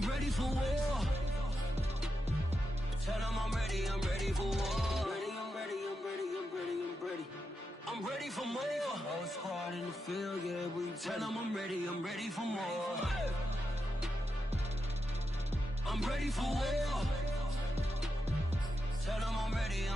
I'm ready for war. Tell them I'm ready for war. I'm ready for more. Whole squad in the field, yeah, we tell them I'm ready for more. I'm ready for war. Tell them I'm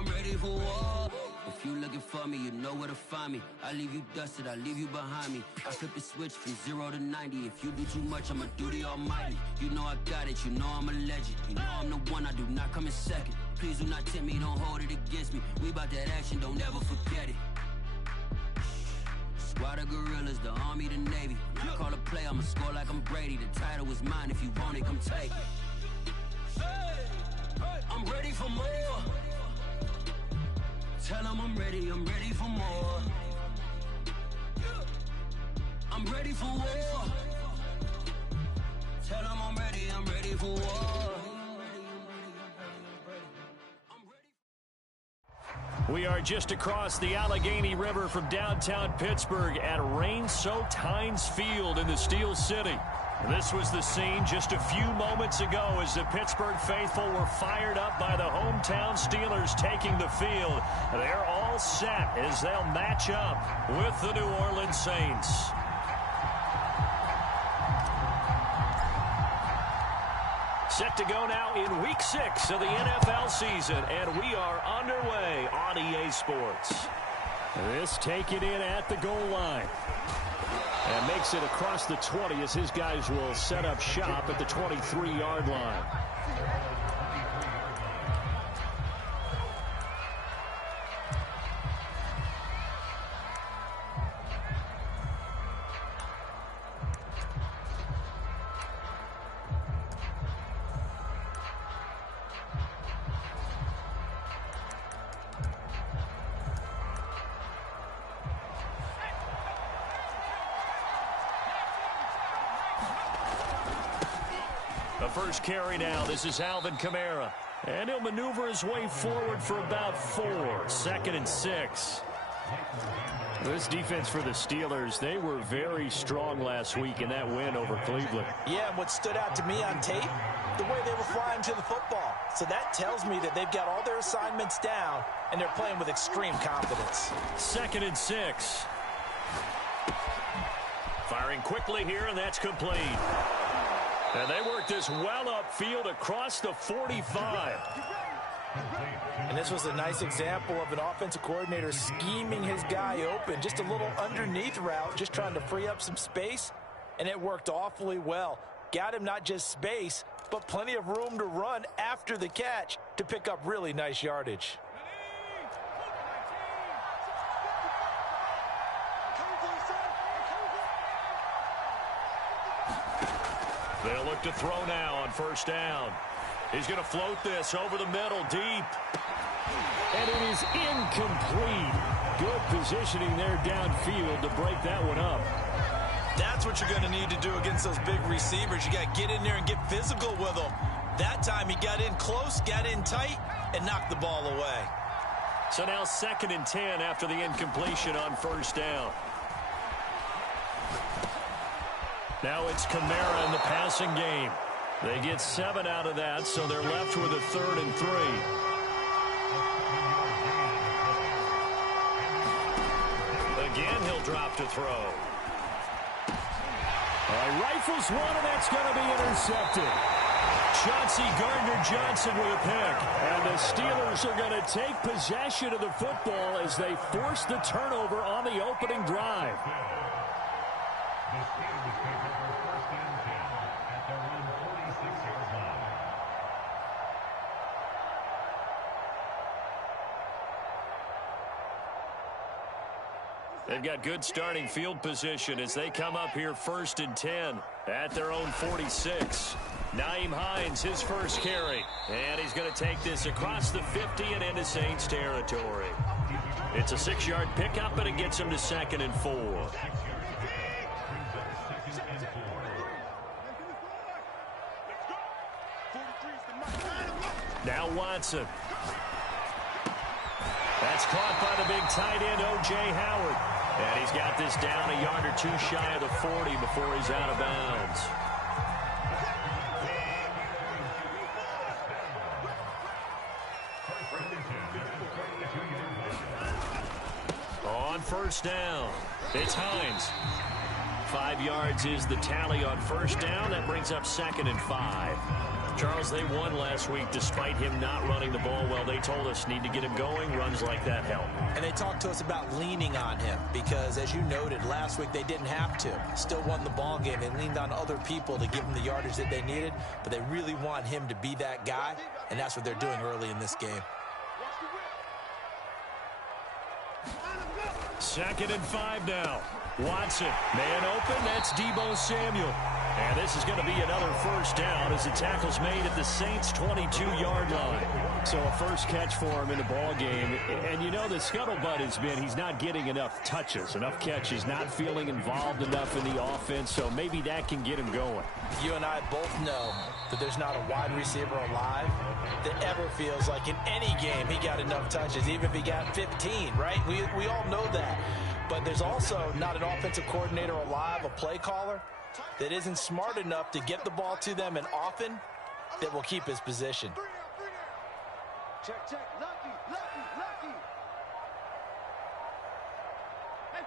ready for war. If you looking for me, you know where to find me. I leave you dusted, I leave you behind me. I flip the switch from 0 to 90. If you do too much, I'ma do the almighty. You know I got it, you know I'm a legend. You know I'm the one, I do not come in second. Please do not tempt me, don't hold it against me. We about that action, don't ever forget it. Squad of gorillas, the army, the navy. When I call a play, I'ma score like I'm Brady. The title is mine, if you want it, come take it. I'm ready for more. Tell them I'm ready for more. I'm ready for war. Tell them I'm ready for war. We are just across the Allegheny River from downtown Pittsburgh at rain-soaked Heinz Field in the Steel City. This was the scene just a few moments ago as the Pittsburgh faithful were fired up by the hometown Steelers taking the field. They're all set as they'll match up with the New Orleans Saints. Set to go now in Week 6 of the NFL season, and we are underway on EA Sports. This taken in at the goal line. And makes it across the 20 as his guys will set up shop at the 23-yard line. First carry now. This is Alvin Kamara. And he'll maneuver his way forward for about 4. 2nd and 6. This defense for the Steelers, they were very strong last week in that win over Cleveland. Yeah, and what stood out to me on tape, the way they were flying to the football. So that tells me that they've got all their assignments down, and they're playing with extreme confidence. 2nd and 6. Firing quickly here, and that's complete. And they worked this well upfield across the 45. And this was a nice example of an offensive coordinator scheming his guy open. Just a little underneath route, just trying to free up some space. And it worked awfully well. Got him not just space, but plenty of room to run after the catch to pick up really nice yardage. They'll look to throw now on first down. He's going to float this over the middle, deep. And it is incomplete. Good positioning there downfield to break that one up. That's what you're going to need to do against those big receivers. You got to get in there and get physical with them. That time he got in close, got in tight, and knocked the ball away. So now 2nd and 10 after the incompletion on first down. Now it's Kamara in the passing game. They get 7 out of that, so they're left with a 3rd and 3. Again, he'll drop to throw. Rifles one, and that's going to be intercepted. Chauncey Gardner-Johnson with a pick. And the Steelers are going to take possession of the football as they force the turnover on the opening drive. They've got good starting field position as they come up here 1st and 10 at their own 46. Nyheim Hines, his first carry. And he's going to take this across the 50 and into Saints territory. It's a 6-yard pickup, and it gets him to 2nd and 4. Now Watson. That's caught by the big tight end, O.J. Howard. And he's got this down a yard or two shy of the 40 before he's out of bounds. first down. It's Hines. 5 yards is the tally on first down. That brings up 2nd and 5. Charles, they won last week despite him not running the ball well. They told us need to get him going. Runs like that help. And they talked to us about leaning on him because, as you noted, last week they didn't have to. Still won the ball game. They leaned on other people to give them the yardage that they needed, but they really want him to be that guy, and that's what they're doing early in this game. 2nd and 5 now. Watson, man open, that's Deebo Samuel. And this is going to be another first down as the tackle's made at the Saints' 22-yard line. So a first catch for him in the ball game. And you know the scuttlebutt has been he's not getting enough touches, enough catches, not feeling involved enough in the offense, so maybe that can get him going. You and I both know that there's not a wide receiver alive that ever feels like in any game he got enough touches, even if he got 15, right? We all know that. But there's also not an offensive coordinator alive, a play caller, that isn't smart enough to get the ball to them and often that will keep his position. Check, lucky. Hey,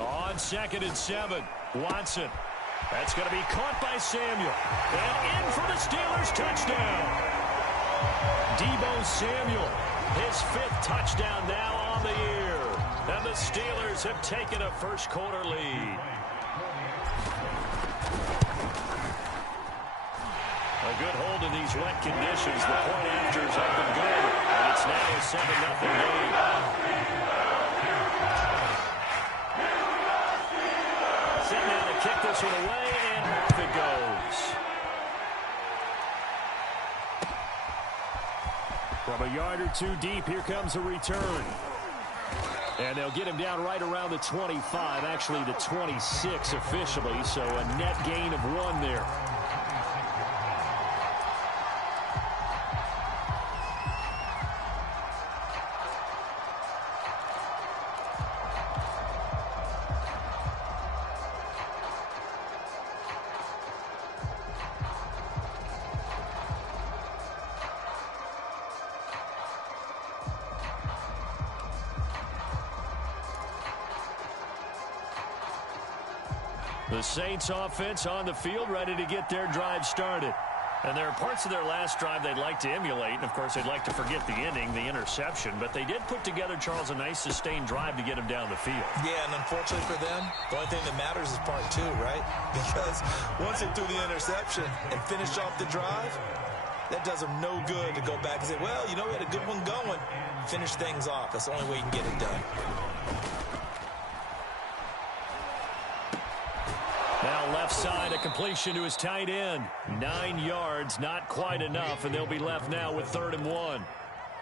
59. On 2nd and 7, Watson. That's going to be caught by Samuel. And in for the Steelers' touchdown. Deebo Samuel, his 5th touchdown now on the year. And the Steelers have taken a first-quarter lead. A good hold in these wet conditions. The point after's up and good. And it's now a 7-0 lead. Set now to kick this one away, and off it goes. From a yard or two deep, here comes a return. And they'll get him down right around the 25, actually the 26 officially, so a net gain of 1 there. The Saints offense on the field, ready to get their drive started. And there are parts of their last drive they'd like to emulate. And, of course, they'd like to forget the ending, the interception. But they did put together, Charles, a nice sustained drive to get him down the field. Yeah, and unfortunately for them, the only thing that matters is part 2, right? Because once they threw the interception and finished off the drive, that does them no good to go back and say, well, you know, we had a good one going. Finish things off. That's the only way you can get it done. Now left side, a completion to his tight end. 9 yards, not quite enough, and they'll be left now with 3rd and 1.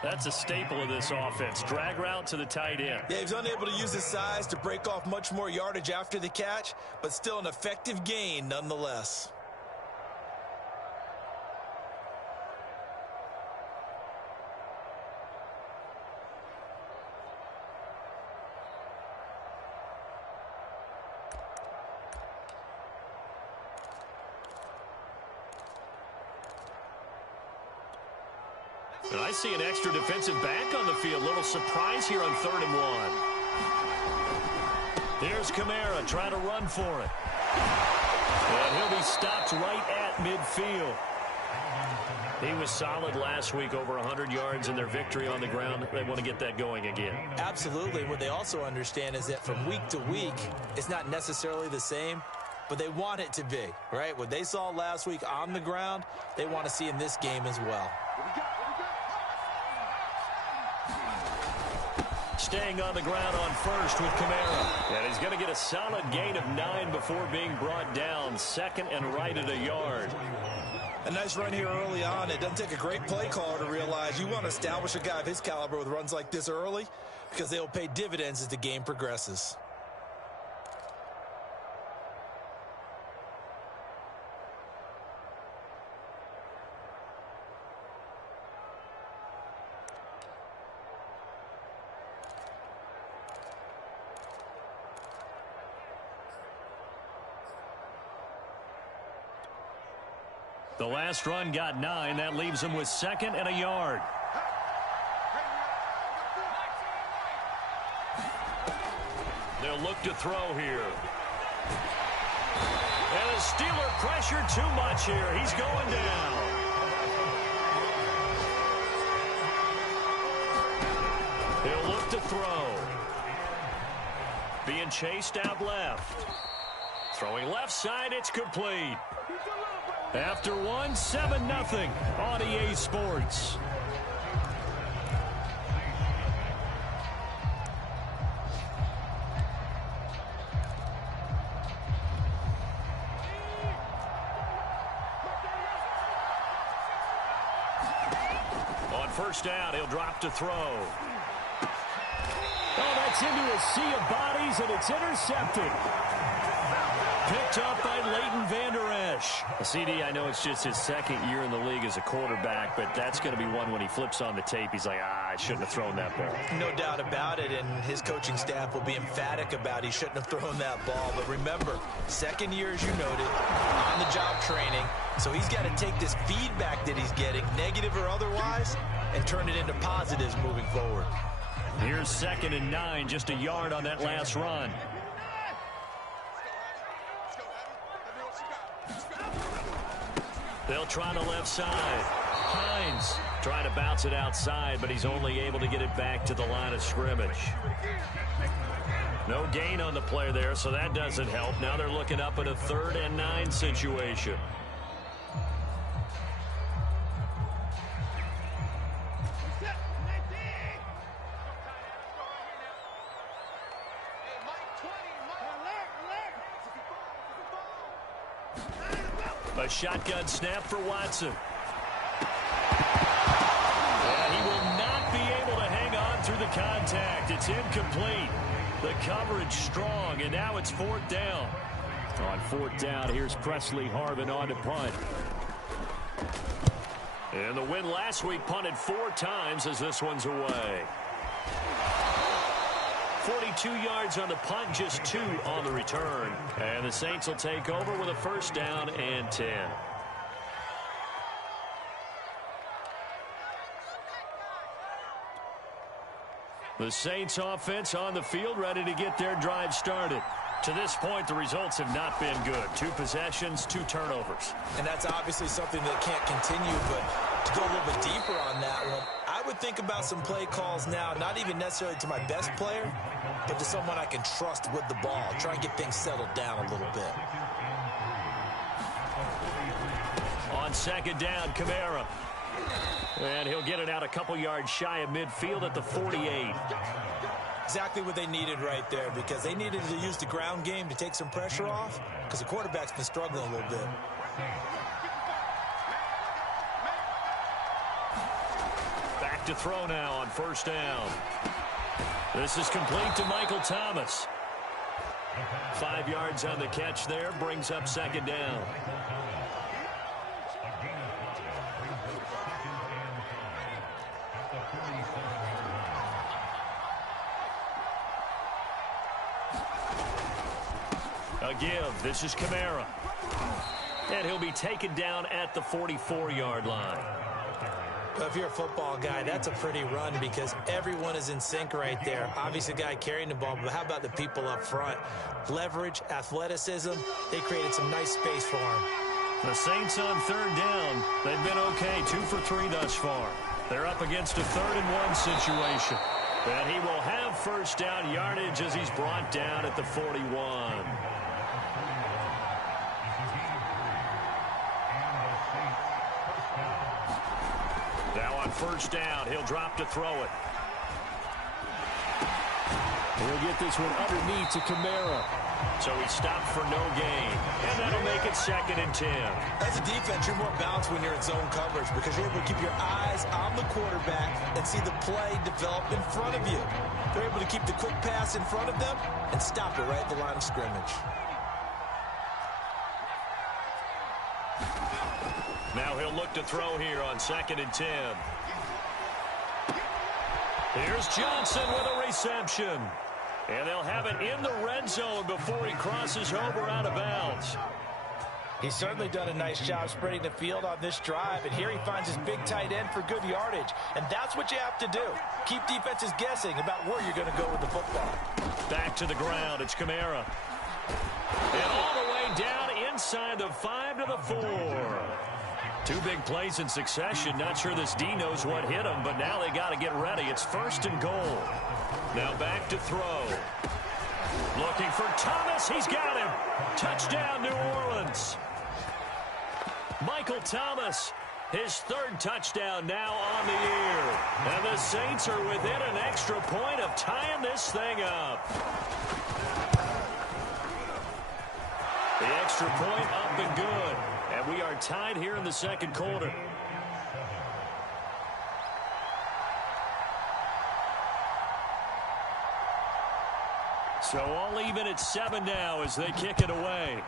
That's a staple of this offense. Drag route to the tight end. Yeah, he's unable to use his size to break off much more yardage after the catch, but still an effective gain nonetheless. And I see an extra defensive back on the field. Little surprise here on 3rd and 1. There's Kamara trying to run for it. And he'll be stopped right at midfield. He was solid last week, over 100 yards in their victory on the ground. They want to get that going again. Absolutely. What they also understand is that from week to week, it's not necessarily the same, but they want it to be, right? What they saw last week on the ground, they want to see in this game as well. Staying on the ground on first with Kamara. And he's going to get a solid gain of 9 before being brought down. 2nd and right at a yard. A nice run here early on. It doesn't take a great play caller to realize you want to establish a guy of his caliber with runs like this early because they'll pay dividends as the game progresses. The last run got 9. That leaves him with 2nd and a yard. he'll look to throw here. And the Steeler pressure too much here. He's going down. He'll look to throw. Being chased out left. Throwing left side, it's complete. After one, 7-0 on EA Sports. On first down, he'll drop to throw. Oh, that's into a sea of bodies, and it's intercepted. Picked up by Leighton Vander Esch. CD, I know it's just his second year in the league as a quarterback, but that's going to be one when he flips on the tape. He's like, I shouldn't have thrown that ball. No doubt about it, and his coaching staff will be emphatic about he shouldn't have thrown that ball. But remember, second year, as you noted, on-the-job training. So he's got to take this feedback that he's getting, negative or otherwise, and turn it into positives moving forward. Here's 2nd and 9, just a yard on that last run. They'll try the left side. Hines trying to bounce it outside, but he's only able to get it back to the line of scrimmage. No gain on the play there, so that doesn't help. Now they're looking up at a 3rd and 9 situation. A shotgun snap for Watson. And he will not be able to hang on through the contact. It's incomplete. The coverage strong, and now it's 4th down. On 4th down, here's Presley Harvin on to punt. And the win last week punted 4 times as this one's away. 42 yards on the punt, just 2 on the return. And the Saints will take over with a 1st down and 10. The Saints offense on the field, ready to get their drive started. To this point, the results have not been good. 2 possessions, 2 turnovers. And that's obviously something that can't continue, but to go a little bit deeper on that one, I would think about some play calls now, not even necessarily to my best player, but to someone I can trust with the ball. Try and get things settled down a little bit. On 2nd down, Kamara. And he'll get it out a couple yards shy of midfield at the 48. Exactly what they needed right there, because they needed to use the ground game to take some pressure off, because the quarterback's been struggling a little bit. Back to throw now on 1st down. This is complete to Michael Thomas. 5 yards on the catch there, brings up 2nd down. A give. This is Kamara. And he'll be taken down at the 44-yard line. If you're a football guy, that's a pretty run because everyone is in sync right there. Obviously, the guy carrying the ball, but how about the people up front? Leverage, athleticism, they created some nice space for him. The Saints on 3rd down. They've been okay, 2 for 3 thus far. They're up against a 3rd and 1 situation. And he will have 1st down yardage as he's brought down at the 41. Now on 1st down, he'll drop to throw it. He'll get this one underneath to Kamara. So he stopped for no gain. And that'll make it 2nd and 10. As a defense, you're more balanced when you're in zone coverage because you're able to keep your eyes on the quarterback and see the play develop in front of you. They're able to keep the quick pass in front of them and stop it right at the line of scrimmage. Now he'll look to throw here on 2nd and 10. Here's Johnson with a reception. And they'll have it in the red zone before he crosses over out of bounds. He's certainly done a nice job spreading the field on this drive, and here he finds his big tight end for good yardage. And that's what you have to do. Keep defenses guessing about where you're going to go with the football. Back to the ground. It's Kamara. And all the way down inside the 5 to the 4. Two big plays in succession. Not sure this D knows what hit him, but now they got to get ready. It's 1st and goal. Now back to throw. Looking for Thomas. He's got him. Touchdown, New Orleans. Michael Thomas, his 3rd touchdown now on the year. And the Saints are within an extra point of tying this thing up. The extra point up and good. And we are tied here in the 2nd quarter. So all even at 7 now as they kick it away.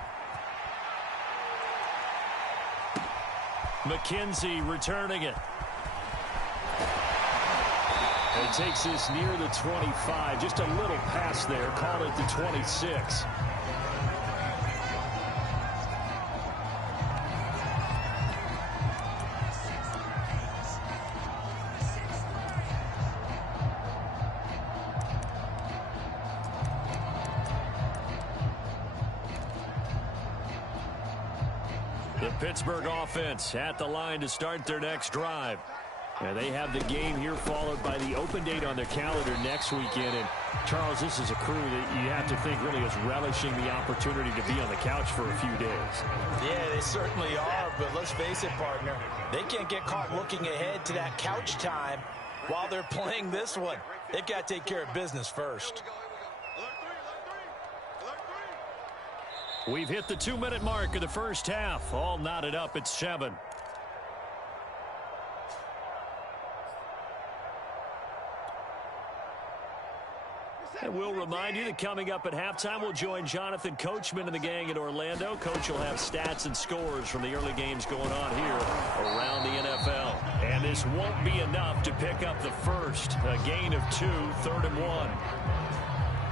McKenzie returning it. And he takes this near the 25. Just a little pass there. Call it the 26. Pittsburgh offense at the line to start their next drive. And they have the game here followed by the open date on their calendar next weekend. And, Charles, this is a crew that you have to think really is relishing the opportunity to be on the couch for a few days. Yeah, they certainly are, but let's face it, partner. They can't get caught looking ahead to that couch time while they're playing this one. They've got to take care of business first. We've hit the 2-minute mark of the first half. All knotted up at 7. And we'll remind you that coming up at halftime, we'll join Jonathan Coachman and the gang in Orlando. Coach will have stats and scores from the early games going on here around the NFL. And this won't be enough to pick up the first. A gain of 2, 3rd and 1.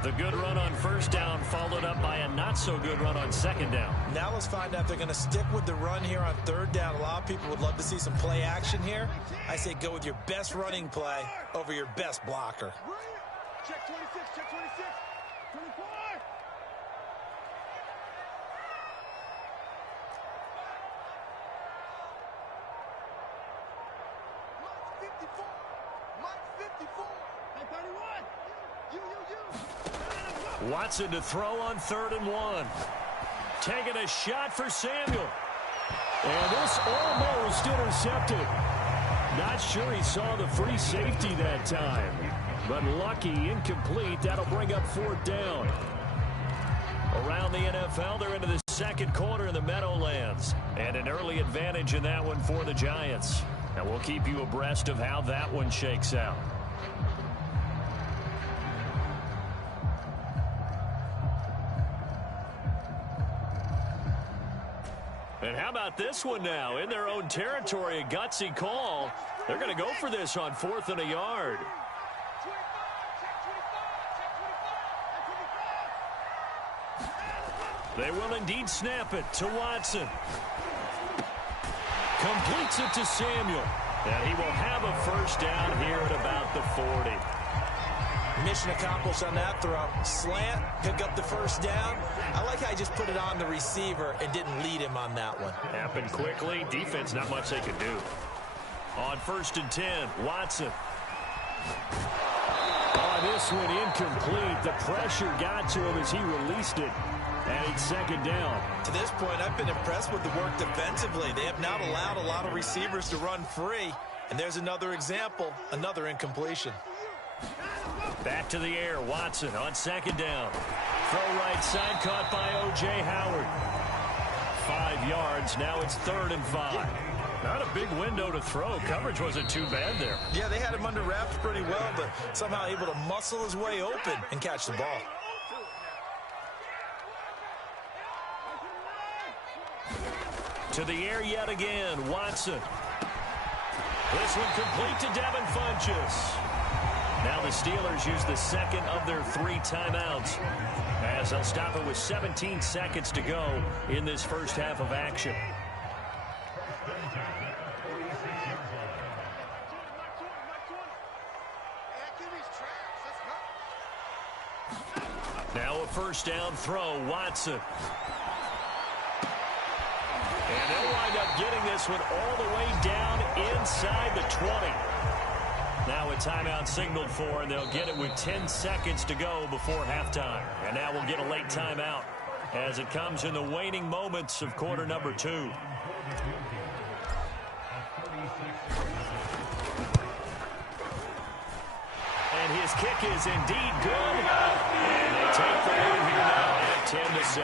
The good run on 1st down followed up by a not-so-good run on 2nd down. Now let's find out if they're going to stick with the run here on 3rd down. A lot of people would love to see some play action here. I say go with your best running play over your best blocker. Check 26, check 26, 24. Mike 54, Mike 54. Hey, 31. Watson to throw on 3rd and 1. Taking a shot for Samuel. And this almost intercepted. Not sure he saw the free safety that time. But lucky, incomplete. That'll bring up 4th down. Around the NFL, they're into the 2nd quarter in the Meadowlands. And an early advantage in that one for the Giants. And we'll keep you abreast of how that one shakes out. And how about this one now? In their own territory, a gutsy call. They're going to go for this on 4th and a yard. They will indeed snap it to Watson. Completes it to Samuel. And he will have a 1st down here at about the 40. Mission accomplished on that throw. Slant, pick up the 1st down. I like how he just put it on the receiver and didn't lead him on that one. Happened quickly. Defense, not much they could do. On 1st and 10, Watson. Oh, this one incomplete. The pressure got to him as he released it. And it's 2nd down. To this point, I've been impressed with the work defensively. They have not allowed a lot of receivers to run free. And there's another example, another incompletion. Back to the air, Watson on 2nd down. Throw right side, caught by O.J. Howard. 5 yards, now it's 3rd and 5. Not a big window to throw. Coverage wasn't too bad there. Yeah, they had him under wraps pretty well, but somehow able to muscle his way open and catch the ball. To the air yet again, Watson. This one complete to Devin Funchess. Now the Steelers use the second of their 3 timeouts as they'll stop it with 17 seconds to go in this first half of action. Now a first down throw, Watson. And they'll wind up getting this one all the way down inside the 20. Now a timeout signaled for, and they'll get it with 10 seconds to go before halftime. And now we'll get a late timeout as it comes in the waning moments of quarter number 2. And his kick is indeed good. And they take the lead here now at 10-7.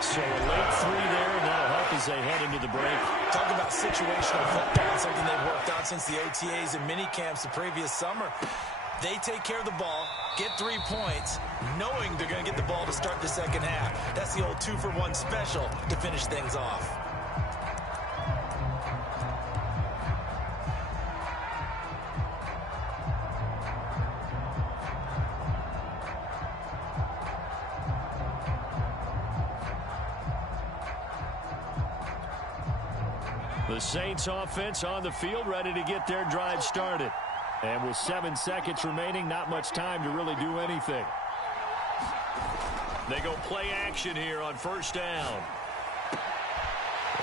So a late 3 there, and that'll help as they head into the break. Talk about situational football, something they've worked on since the OTAs and mini camps the previous summer. They take care of the ball, get 3 points, knowing they're going to get the ball to start the second half. That's the old 2-for-1 special to finish things off. The Saints offense on the field, ready to get their drive started. And with 7 seconds remaining, not much time to really do anything. They go play action here on first down.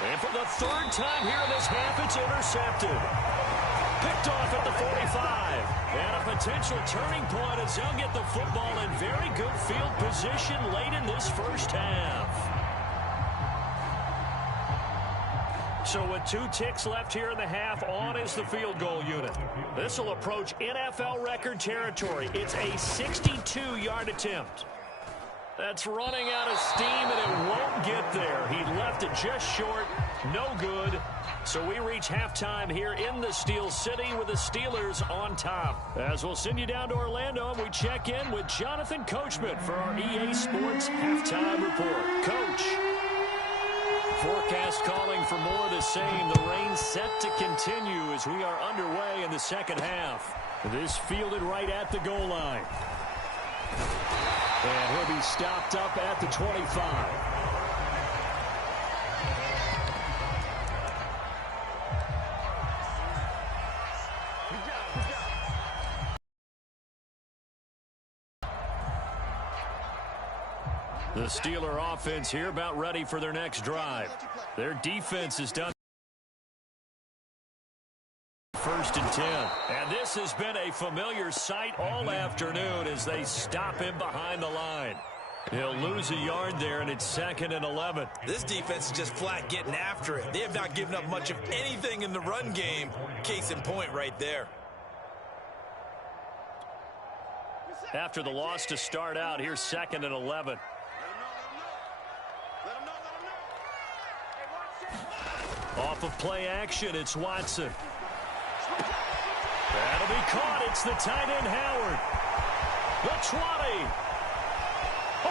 And for the 3rd time here in this half, it's intercepted. Picked off at the 45. And a potential turning point as they'll get the football in very good field position late in this first half. So with 2 ticks left here in the half, on is the field goal unit. This will approach NFL record territory. It's a 62-yard attempt. That's running out of steam, and it won't get there. He left it just short. No good. So we reach halftime here in the Steel City with the Steelers on top. As we'll send you down to Orlando, and we check in with Jonathan Coachman for our EA Sports Halftime Report. Coach. Forecast calling for more of the same. The rain set to continue as we are underway in the second half. This fielded right at the goal line. And he'll be stopped up at the 25. The Steeler offense here about ready for their next drive. Their defense is done. 1st and 10. And this has been a familiar sight all afternoon as they stop him behind the line. He'll lose a yard there, and it's 2nd and 11. This defense is just flat getting after it. They have not given up much of anything in the run game. Case in point right there. After the loss to start out, here's 2nd and 11. Off of play action, it's Watson. That'll be caught. It's the tight end, Howard. The 20.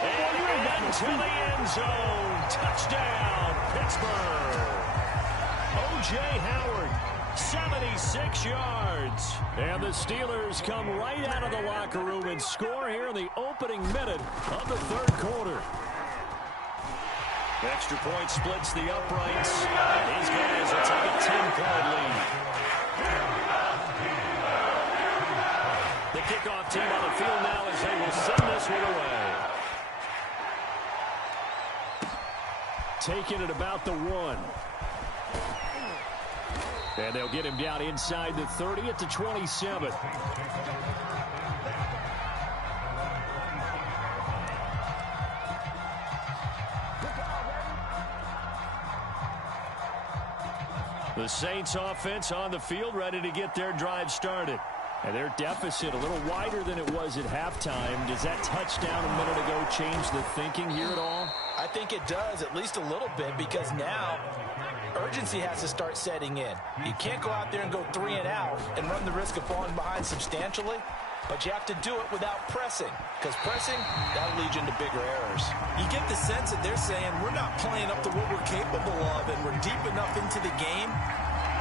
And into the end zone. Touchdown, Pittsburgh. O.J. Howard, 76 yards. And the Steelers come right out of the locker room and score here in the opening minute of the 3rd quarter. Extra point splits the uprights. These guys will take a 10-point lead. The kickoff team on the field now as they will send this one away. Taking it about the 1. And they'll get him down inside the 30 at the 27. The Saints offense on the field ready to get their drive started. And their deficit a little wider than it was at halftime. Does that touchdown a minute ago change the thinking here at all? I think it does, at least a little bit, because now urgency has to start setting in. You can't go out there and go 3 and out and run the risk of falling behind substantially, but you have to do it without pressing, because pressing, that'll lead you into bigger errors. You get the sense that they're saying we're not playing up to what we're capable of, and we're deep enough into the game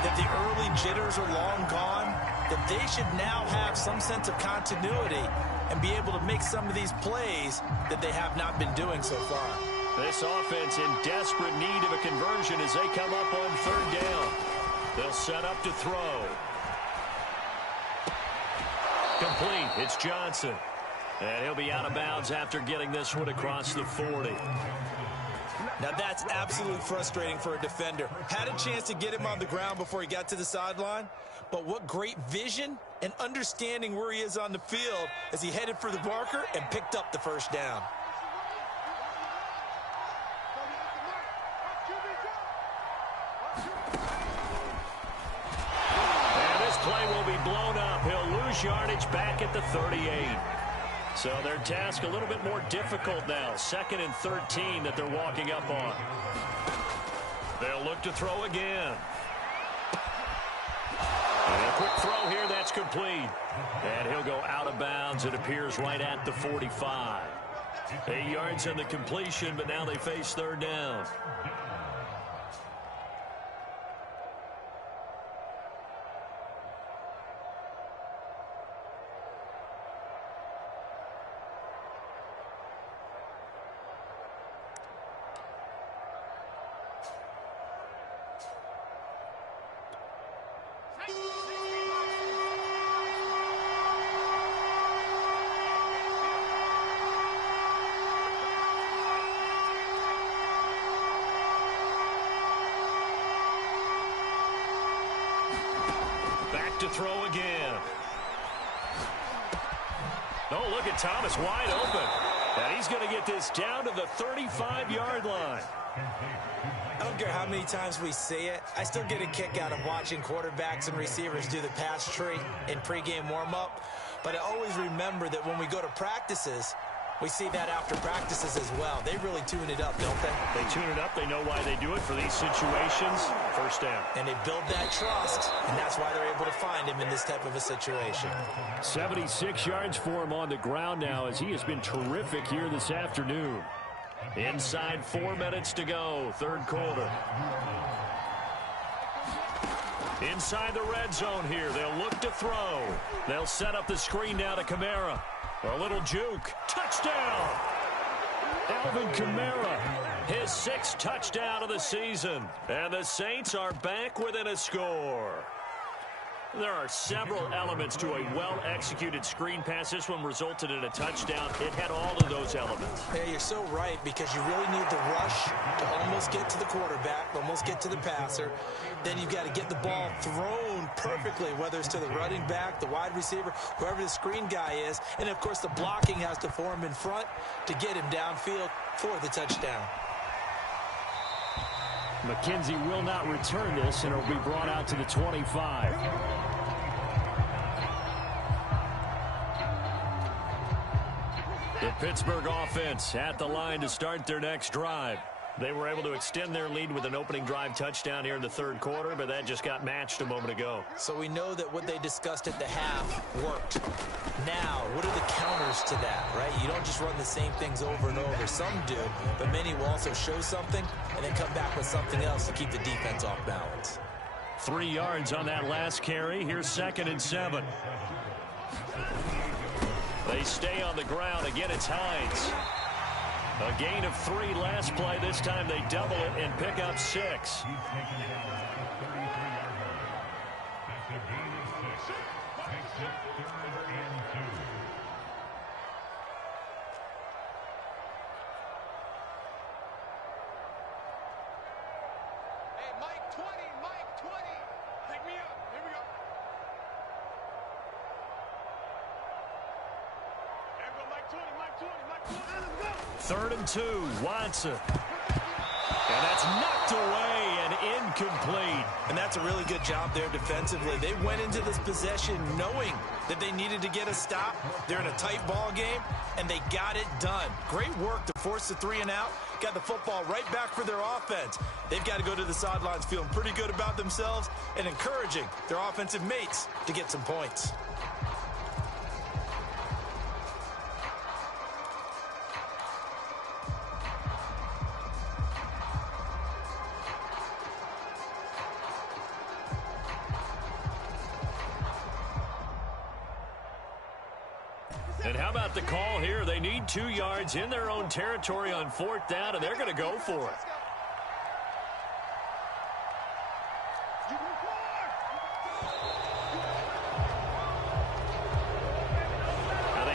that the early jitters are long gone. that they should now have some sense of continuity and be able to make some of these plays that they have not been doing so far. This offense in desperate need of a conversion as they come up on third down. They'll set up to throw. Complete. It's Johnson. And he'll be out of bounds after getting this one across the 40. Now that's absolutely frustrating for a defender. Had a chance to get him on the ground before he got to the sideline, but what great vision and understanding where he is on the field as he headed for the marker and picked up the first down. And this play will be blown up. He'll lose yardage back at the 38. So their task a little bit more difficult now. 2nd and 13 that they're walking up on. They'll look to throw again. And a quick throw here, that's complete. And he'll go out of bounds. It appears right at the 45. 8 yards on the completion, but now they face third down. To throw again. Oh, look at Thomas wide open. And he's going to get this down to the 35-yard line. I don't care how many times we see it. I still get a kick out of watching quarterbacks and receivers do the pass tree in pregame warm-up. But I always remember that when we go to practices, we see that after practices as well. They really tune it up, don't they? They tune it up. They know why they do it for these situations. First down. And they build that trust, and that's why they're able to find him in this type of a situation. 76 yards for him on the ground now as he has been terrific here this afternoon. Inside 4 minutes to go, third quarter. Inside the red zone here. They'll look to throw. They'll set up the screen now to Kamara. A little juke. Touchdown! Alvin Kamara, his 6th touchdown of the season. And the Saints are back within a score. There are several elements to a well-executed screen pass. This one resulted in a touchdown. It had all of those elements. Yeah, you're so right, because you really need the rush to almost get to the quarterback, almost get to the passer. Then you've got to get the ball thrown perfectly, whether it's to the running back, the wide receiver, whoever the screen guy is. And, of course, the blocking has to form in front to get him downfield for the touchdown. McKenzie will not return this, and it'll be brought out to the 25. The Pittsburgh offense at the line to start their next drive. They were able to extend their lead with an opening drive touchdown here in the third quarter, but that just got matched a moment ago. So we know that what they discussed at the half worked. Now, what are the counters to that, right? You don't just run the same things over and over. Some do, but many will also show something and then come back with something else to keep the defense off balance. 3 yards on that last carry. Here's 2nd and 7. They stay on the ground. Again, it's Hines. A gain of 3 last play. This time they double it and pick up 6. Hey, Mike 20, Mike 20. Pick me up. Here we go. There we go, Mike 20, Mike 20, Mike 20. Let's go. 3rd and 2. Watson. And that's knocked away and incomplete. And that's a really good job there defensively. They went into this possession knowing that they needed to get a stop. They're in a tight ball game, and they got it done. Great work to force the 3 and out. Got the football right back for their offense. They've got to go to the sidelines feeling pretty good about themselves and encouraging their offensive mates to get some points. And how about the call here? They need 2 yards in their own territory on 4th down, and they're going to go for it.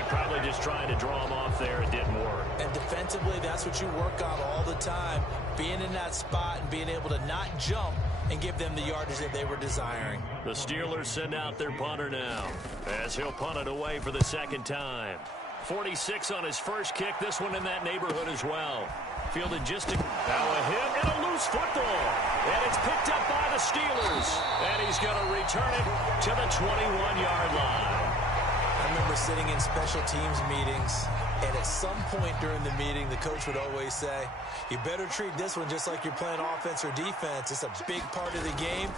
Probably just trying to draw him off there. It didn't work. And defensively, that's what you work on all the time. Being in that spot and being able to not jump and give them the yardage that they were desiring. The Steelers send out their punter now as he'll punt it away for the 2nd time. 46 on his first kick. This one in that neighborhood as well. Fielded just now a hit and a loose football. And it's picked up by the Steelers. And he's going to return it to the 21-yard line. I remember sitting in special teams meetings, and at some point during the meeting, the coach would always say, you better treat this one just like you're playing offense or defense. It's a big part of the game,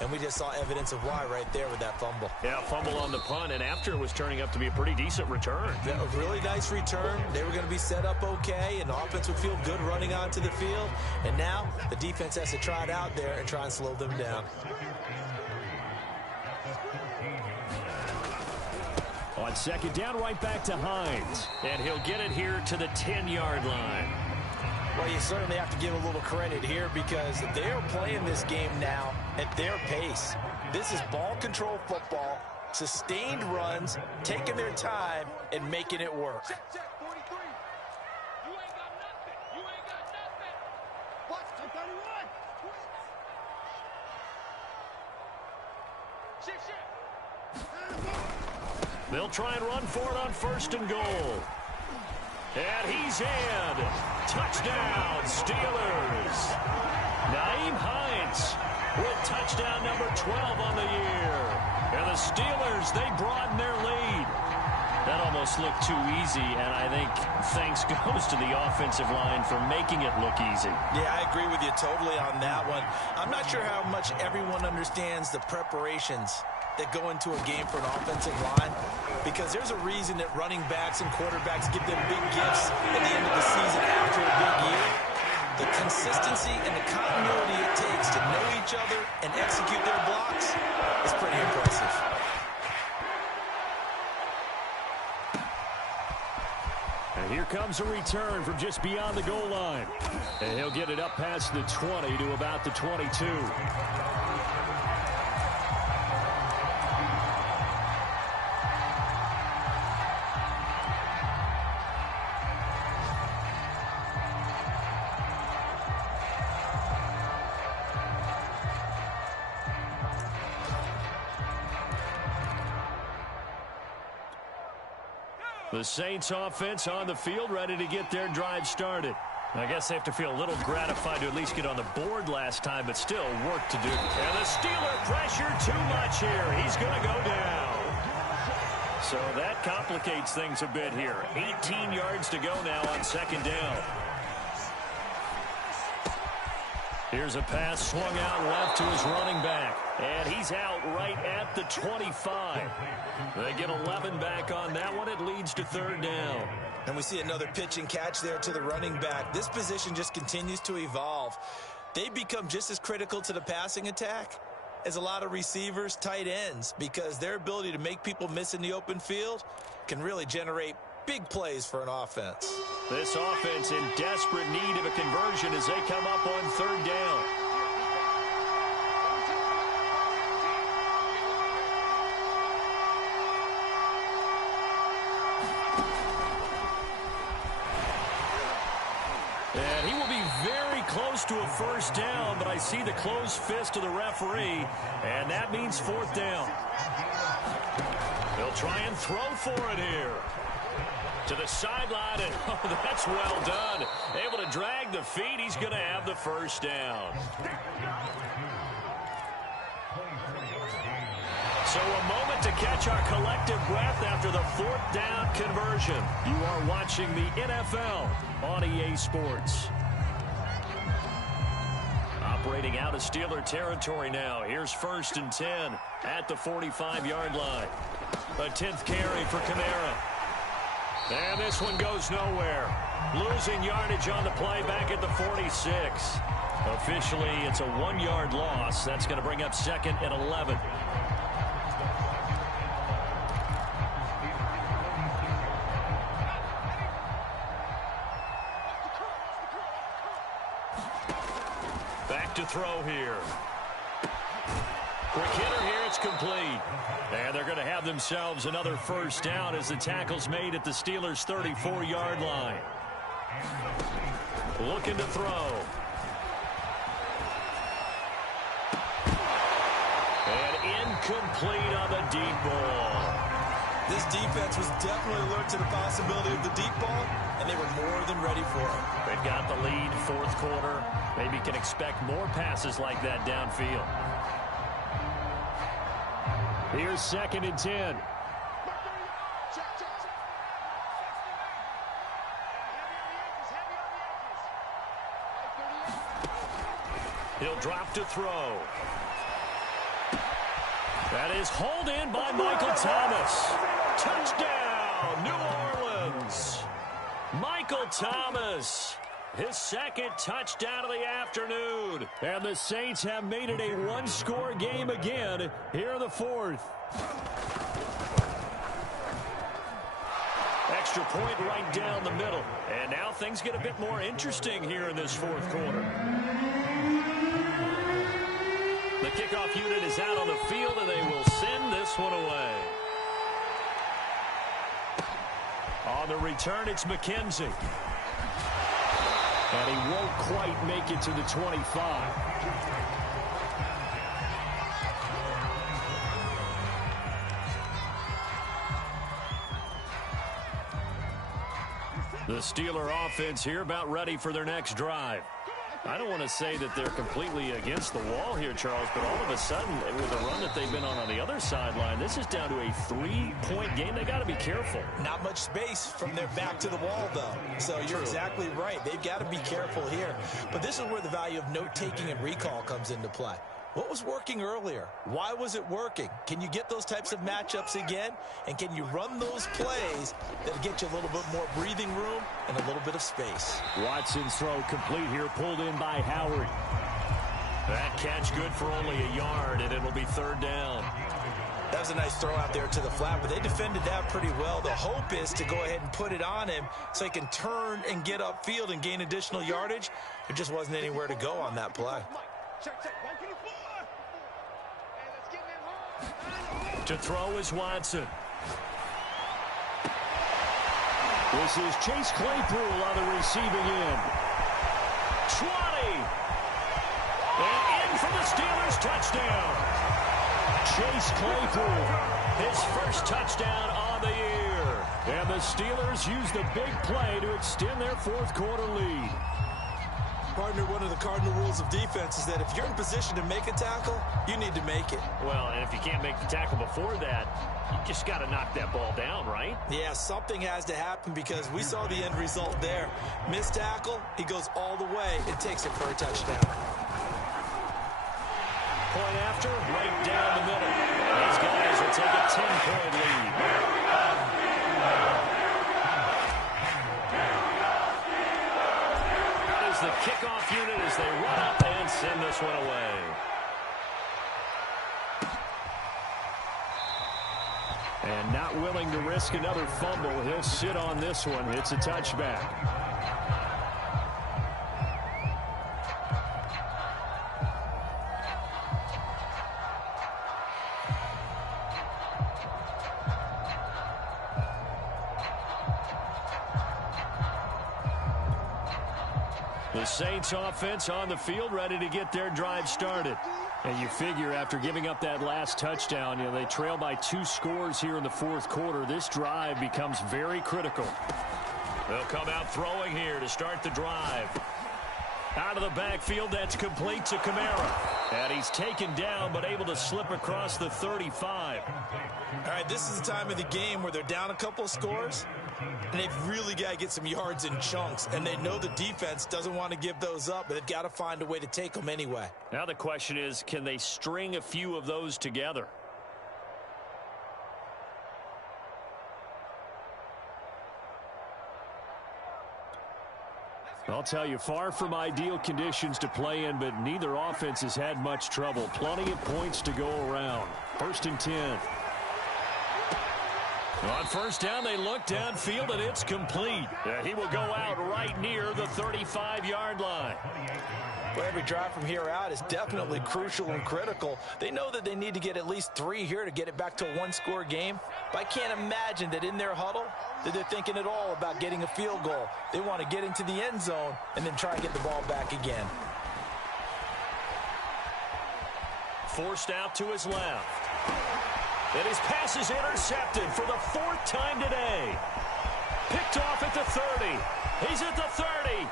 and we just saw evidence of why right there with that fumble. Yeah, fumble on the punt, and after it was turning up to be a pretty decent return. Yeah, a really nice return. They were going to be set up okay, and the offense would feel good running onto the field. And now the defense has to try it out there and try and slow them down. On 2nd down, right back to Hines. And he'll get it here to the 10-yard line. Well, you certainly have to give a little credit here because they are playing this game now at their pace. This is ball control football, sustained runs, taking their time, and making it work. Check, 43. You ain't got nothing. You ain't got nothing. Watch, 31. Shit. They'll try and run for it on 1st and goal. And he's in. Touchdown, Steelers. Nyheim Hines with touchdown number 12 on the year. And the Steelers, they broaden their lead. That almost looked too easy, and I think thanks goes to the offensive line for making it look easy. Yeah, I agree with you totally on that one. I'm not sure how much everyone understands the preparations that go into a game for an offensive line, because there's a reason that running backs and quarterbacks give them big gifts at the end of the season after a big year. The consistency and the continuity it takes to know each other and execute their blocks is pretty impressive. And here comes a return from just beyond the goal line. And he'll get it up past the 20 to about the 22. The Saints offense on the field, ready to get their drive started. I guess they have to feel a little gratified to at least get on the board last time, but still work to do. And the Steeler pressure too much here. He's going to go down. So that complicates things a bit here. 18 yards to go now on 2nd down. Here's a pass swung out left to his running back. And he's out right at the 25. They get 11 back on that one. It leads to 3rd down. And we see another pitch and catch there to the running back. This position just continues to evolve. They become just as critical to the passing attack as a lot of receivers, tight ends, because their ability to make people miss in the open field can really generate big plays for an offense. This offense in desperate need of a conversion as they come up on 3rd down. And he will be very close to a 1st down, but I see the closed fist of the referee, and that means 4th down. They'll try and throw for it here. To the sideline, and oh, that's well done. Able to drag the feet. He's going to have the 1st down. So a moment to catch our collective breath after the 4th down conversion. You are watching the NFL on EA Sports. Operating out of Steeler territory now. Here's 1st and 10 at the 45-yard line. A 10th carry for Kamara. And this one goes nowhere. Losing yardage on the play back at the 46. Officially, it's a 1-yard loss. That's going to bring up 2nd and 11. Back to throw here. Quick hitter here, it's complete. And they're going to have themselves another first down as the tackle's made at the Steelers' 34-yard line. Looking to throw. And incomplete on the deep ball. This defense was definitely alert to the possibility of the deep ball, and they were more than ready for it. They've got the lead, fourth quarter. Maybe can expect more passes like that downfield. Here's 2nd and 10. He'll drop to throw. That is hauled in by Michael Thomas. Touchdown, New Orleans. Michael Thomas, his 2nd touchdown of the afternoon. And the Saints have made it a one-score game again here in the 4th. Extra point right down the middle. And now things get a bit more interesting here in this 4th quarter. The kickoff unit is out on the field, and they will send this one away. On the return, it's McKenzie. And he won't quite make it to the 25. The Steeler offense here about ready for their next drive. I don't want to say that they're completely against the wall here, Charles, but all of a sudden, with the run that they've been on the other sideline, this is down to a 3-point game. They got to be careful. Not much space from their back to the wall, though. So you're exactly right. They've got to be careful here. But this is where the value of note-taking and recall comes into play. What was working earlier? Why was it working? Can you get those types of matchups again? And can you run those plays that get you a little bit more breathing room and a little bit of space? Watson's throw complete here, pulled in by Howard. That catch good for only a yard, and it'll be 3rd down. That was a nice throw out there to the flat, but they defended that pretty well. The hope is to go ahead and put it on him so he can turn and get upfield and gain additional yardage. There just wasn't anywhere to go on that play. To throw is Watson. This is Chase Claypool on the receiving end. 20. And in for the Steelers touchdown. Chase Claypool, his first touchdown on the year. And the Steelers use the big play to extend their 4th quarter lead. Partner, one of the cardinal rules of defense is that if you're in position to make a tackle, you need to make it. Well, and if you can't make the tackle before that, you just got to knock that ball down, right? Yeah, something has to happen because we saw the end result there. Missed tackle, he goes all the way and takes it for a touchdown. Point after, right down the middle. These guys will take a 10-point lead. The kickoff unit as they run up and send this one away. And not willing to risk another fumble, he'll sit on this one. It's a touchback. The Saints offense on the field ready to get their drive started. And you figure after giving up that last touchdown, they trail by 2 scores here in the 4th quarter. This drive becomes very critical. They'll come out throwing here to start the drive. Out of the backfield, that's complete to Kamara. And he's taken down, but able to slip across the 35. All right, this is the time of the game where they're down a couple of scores, and they've really got to get some yards in chunks. And they know the defense doesn't want to give those up, but they've got to find a way to take them anyway. Now the question is, can they string a few of those together? I'll tell you, far from ideal conditions to play in, but neither offense has had much trouble. Plenty of points to go around. 1st and 10. On first down, they look downfield, and it's complete. He will go out right near the 35-yard line. Well, every drive from here out is definitely crucial and critical. They know that they need to get at least 3 here to get it back to a one-score game. But I can't imagine that in their huddle that they're thinking at all about getting a field goal. They want to get into the end zone and then try and get the ball back again. Forced out to his left. And his pass is intercepted for the 4th time today. Picked off at the 30. He's at the 30.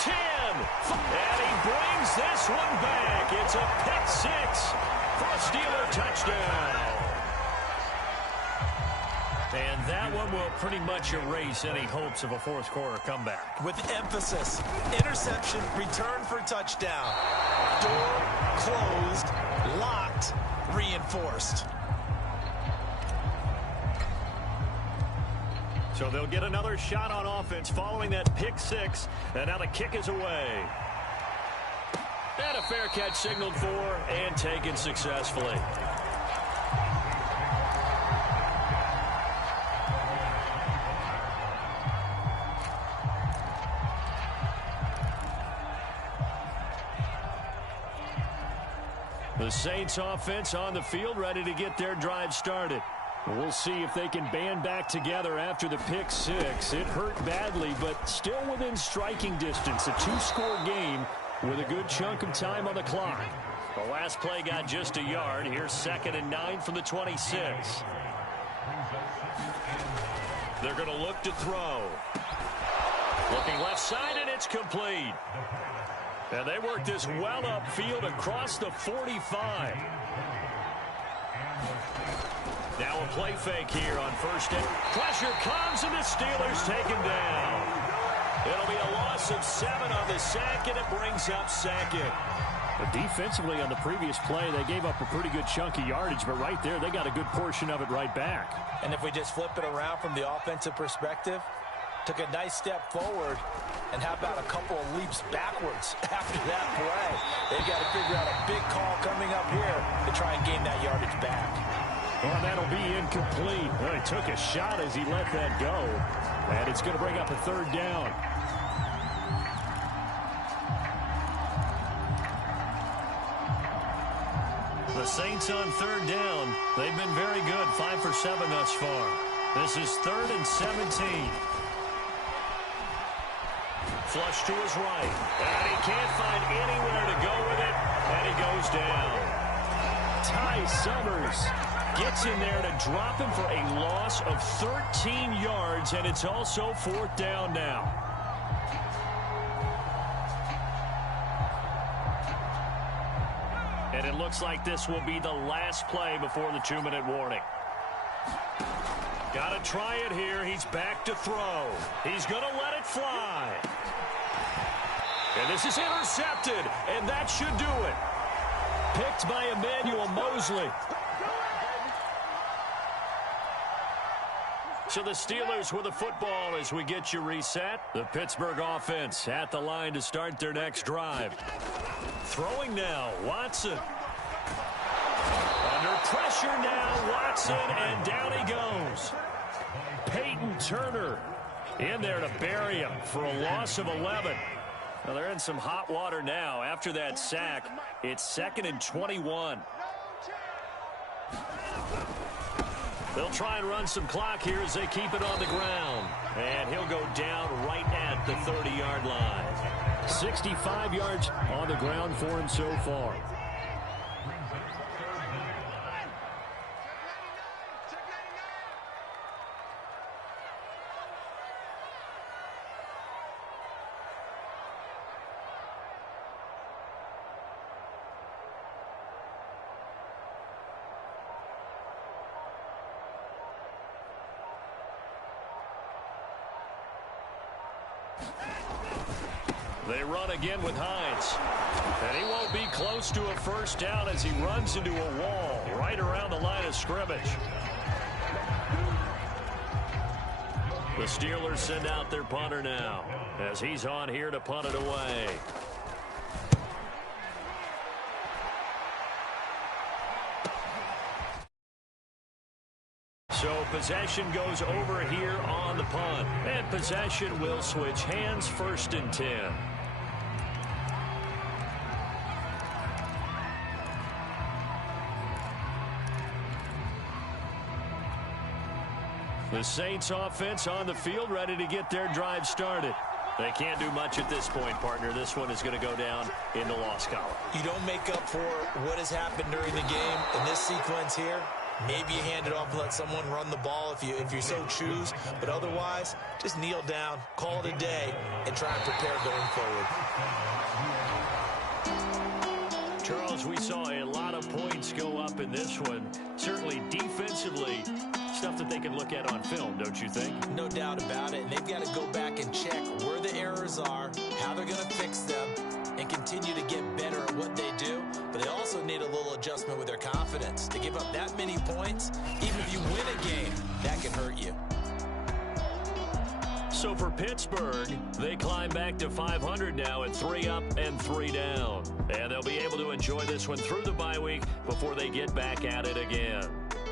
10. And he brings this one back. It's a pick 6 for a Steeler touchdown. And that one will pretty much erase any hopes of a fourth quarter comeback. With emphasis, interception, return for touchdown. Door closed, locked, reinforced. So they'll get another shot on offense following that pick 6. And now the kick is away. And a fair catch signaled for and taken successfully. The Saints offense on the field, ready to get their drive started. We'll see if they can band back together after the pick 6. It hurt badly, but still within striking distance. A 2-score game with a good chunk of time on the clock. The last play got just a yard. Here's 2nd and 9 from the 26. They're going to look to throw. Looking left side, and it's complete. And they work this well upfield across the 45. Now a play fake here on 1st down. Pressure comes, and the Steelers take him down. It'll be a loss of 7 on the sack, and it brings up 2nd. But defensively on the previous play, they gave up a pretty good chunk of yardage, but right there, they got a good portion of it right back. And if we just flip it around from the offensive perspective, took a nice step forward, and how about a couple of leaps backwards after that play? They've got to figure out a big call coming up here to try and gain that yardage back. Well, that'll be incomplete. Well, he took a shot as he let that go, and it's going to bring up a 3rd down. The Saints on 3rd down. They've been very good, 5 for 7 thus far. This is 3rd and 17. Flush to his right. And he can't find anywhere to go with it. And he goes down. Ty Summers gets in there to drop him for a loss of 13 yards. And it's also 4th down now. And it looks like this will be the last play before the 2-minute warning. Got to try it here. He's back to throw. He's going to let it fly. And this is intercepted, and that should do it. Picked by Emmanuel Mosley. So the Steelers with the football as we get you reset. The Pittsburgh offense at the line to start their next drive. Throwing now, Watson. Under pressure now, Watson, and down he goes. Peyton Turner in there to bury him for a loss of 11. Well, they're in some hot water now. After that sack, it's 2nd and 21. They'll try and run some clock here as they keep it on the ground. And he'll go down right at the 30-yard line. 65 yards on the ground for him so far. They run again with Hines. And he won't be close to a 1st down as he runs into a wall right around the line of scrimmage. The Steelers send out their punter now as he's on here to punt it away. So possession goes over here on the punt. And possession will switch hands, 1st and 10. The Saints offense on the field, ready to get their drive started. They can't do much at this point, partner. This one is going to go down in the loss column. You don't make up for what has happened during the game in this sequence here. Maybe you hand it off and let someone run the ball if you so choose. But otherwise, just kneel down, call it a day, and try and prepare going forward. Charles, we saw a lot of points go up in this one. Certainly defensively, stuff that they can look at on film, don't you think? No doubt about it. And they've got to go back and check where the errors are, how they're going to fix them, and continue to get better at what they do. But they also need a little adjustment with their confidence. To give up that many points, even if you win a game, that can hurt you. So for Pittsburgh, they climb back to 500 now at 3 up and 3 down. And they'll be able to enjoy this one through the bye week before they get back at it again.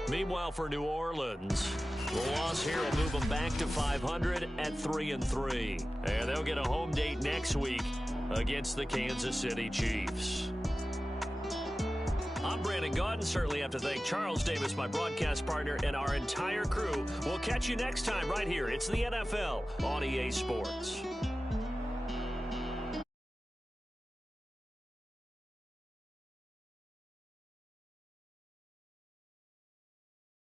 Meanwhile, for New Orleans, the loss here will move them back to 500 at 3-3. And they'll get a home date next week against the Kansas City Chiefs. I'm Brandon Gaudin. Certainly have to thank Charles Davis, my broadcast partner, and our entire crew. We'll catch you next time right here. It's the NFL on EA Sports.